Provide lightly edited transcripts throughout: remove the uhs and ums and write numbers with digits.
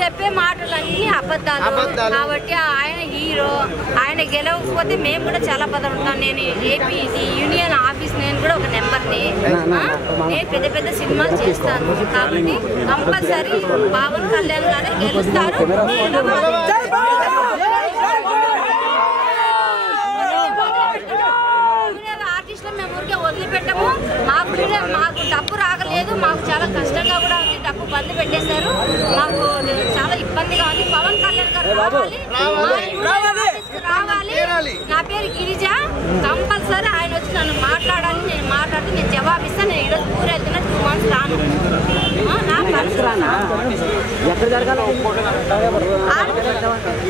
చెప్పే మాటలన్నీ అబద్ధాలు కాబట్టి ఆయన హీరో, ఆయన గెలవకపోతే మేము కూడా చాలా బాధపడతాం. నేను ఏపీ యూనియన్ ఆఫీస్, నేను కూడా ఒక నెంబర్ని, నేను పెద్ద పెద్ద సినిమాలు చేస్తాను కాబట్టి కంపల్సరీ పవన్ కళ్యాణ్ గారే గెలుస్తారు. ఆర్టిస్టులు మేము ఊరికే వదిలిపెట్టము. మాకు డబ్బు రాగలేదు, మాకు చాలా కష్టంగా కూడా ఉంది. డబ్బు బంద్ పెట్టేశారు, మాకు చాలా ఇబ్బందిగా ఉంది. పవన్ కళ్యాణ్ గారు రావాలి. నా పేరు గిరిజ. కంపల్సరీ ఆయన వచ్చి నన్ను మాట్లాడాలి. నేను మాట్లాడితే నేను జవాబిస్తాను. నేను ఈరోజు ఊరు వెళ్తున్నా, 2 months రాను.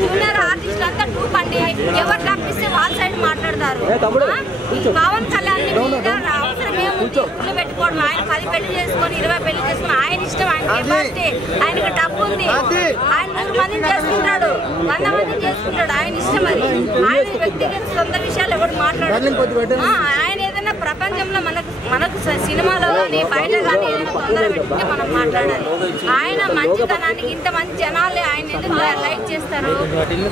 జూనియర్ ఆర్టిస్టులు అంతా టూప్ అండి. ఎవరు డబ్బిస్తే వాళ్ళ సైడ్ మాట్లాడతారు. పవన్ కళ్యాణ్ అవసరం ఏముంది ఇల్లు పెట్టుకోవడం? ఆయన 10 పెళ్లి చేసుకొని 20 పెళ్లి చేసుకుని ఆయన ఇష్టం. ఆయన కెపాసిటీ, ఆయనకు డబ్బు ఉంది. ఆయన 100 మందిని చేసుకుంటాడు, 100 మందిని చేసుకుంటాడు. ఆయన ఇష్టం. అది ఆయన వ్యక్తిగత సొంత విషయాలు ఎవరు మాట్లాడారు. ఆయన ఏదైనా ప్రపంచంలో మనకు సినిమాలో కానీ బయట కానీ ఏదైనా తొందర పెట్టుకుంటే మనం మాట్లాడాలి. ఆయన మంచితనానికి ఇంతమంది జనాలు ఆయన ఎందుకు లైక్ చేస్తారు,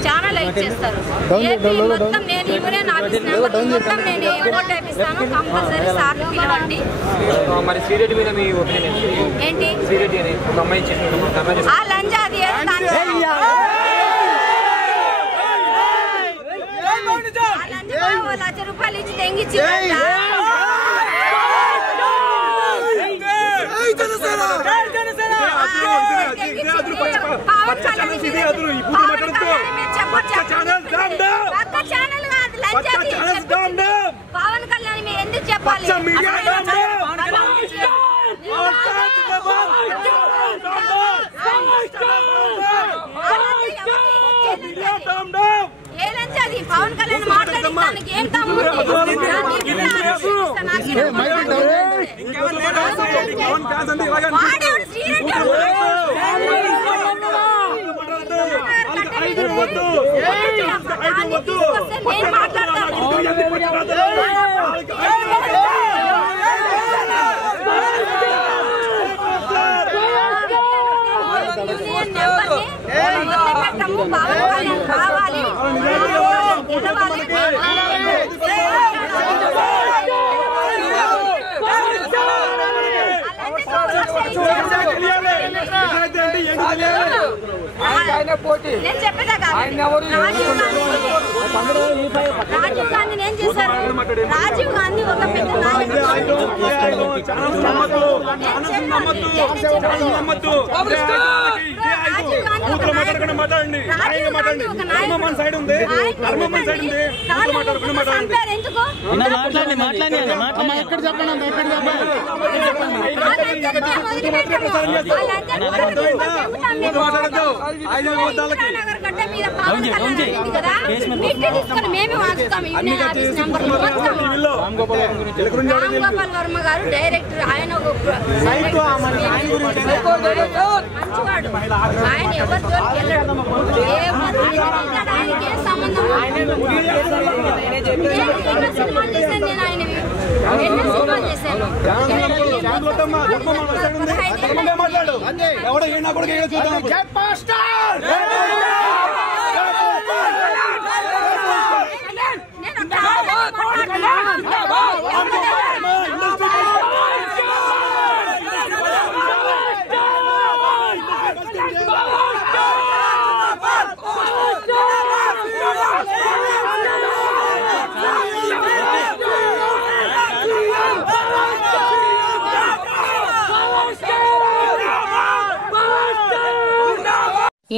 చాలా లైక్ చేస్తారు. ఏపీ మొత్తం నేను యూనియన్ ఆఫీస్ నెంబర్ మొత్తం నేను ఓట్ వేపిస్తాను. కంపల్సరీ సార్ పిలవండి. ఏంటి ఆ లంజా అది ₹1,00,000 ఇచ్చి తెంగిచ్చి పవన్ కళ్యాణ్ మీరు ఎందుకు చెప్పాలి? ఏలంచది పవన్ కళ్యాణ్ మాట్లాడడానికి ఏం తమ్ముడు? నేను మాట్లాడతాను. పవన్ కళ్యాణ్ కావాలి, గెలవాలి. నేను చెప్పేదా రాజీవ్ గాంధీని ఏం చేశారు? రాజీవ్ గాంధీ ఒక పెద్ద నాయకుడు. రాంగోపాల్ వర్మ గారు డైరెక్టర్. ఆయన మంచివాడు. ఆయన ఎవరితో వెళ్ళడు. ఆయనకి ఏ సంబంధం? సినిమాలు చేశాను నేను. ఆయన ఎన్నో సినిమాలు చేశాను.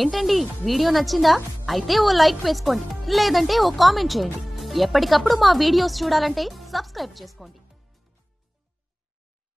ఏంటండి వీడియో నచ్చిందా? అయితే ఓ లైక్ వేసుకోండి, లేదంటే ఓ కామెంట్ చేయండి. ఎప్పటికప్పుడు మా వీడియోస్ చూడాలంటే సబ్స్క్రైబ్ చేసుకోండి.